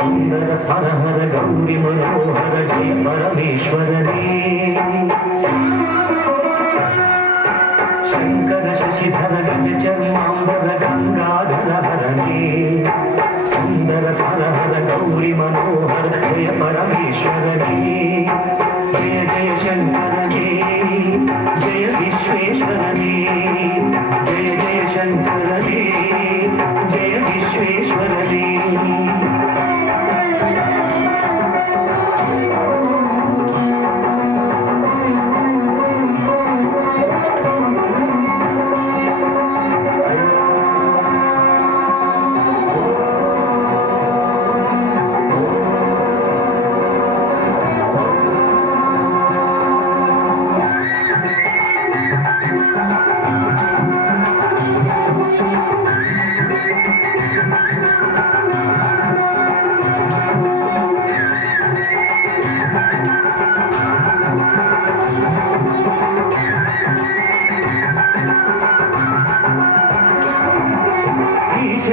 सुंदर सरहर गौरी मनोहर जय परमेश्वरने शंकर शशिधर गज चर्मांबर गंगाधर हरणे सुंदर सरहर गौरी मनोहर जय परमेश्वरने जय जय शंकरने जय विश्वेश्वरने जय जय शंकरने जय विश्वेश्वरने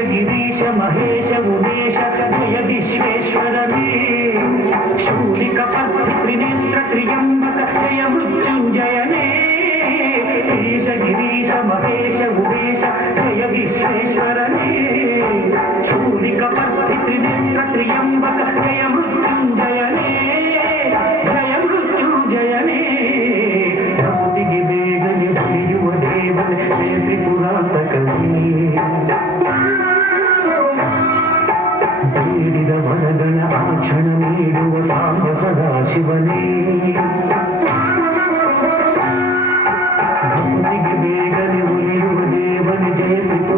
गिरीश महेश उमेश जय विश्वेश्वरने शूलिक पद्म त्रिनेत्र त्र्यंबक जय मृत्युंजयने ईश गिरीश महेश उमेश जय विश्वेश्वरने शूलिक पद्म त्रिनेत्र त्र्यंबक जय मृत्युंजयने जय मृत्युंजयने भक्तिಗೆ ಬೇಗನೆ ಉಳಿಯುವ ದೇವನೇ ತ್ರಿಪುರಾಂತಕನೇ ಬೇಡಿದ ವರಗಳ ಆಕ್ಷಣ ನೀಡುವ ಸಾಂಬ ಸದಾಶಿವನೇ ಭಕ್ತಿಗೆ ಬೇಗನೆ ಉಳಿಯುವ ದೇವನೇ ಜಯ ತ್ರಿಪುರಾಂತಕನೇ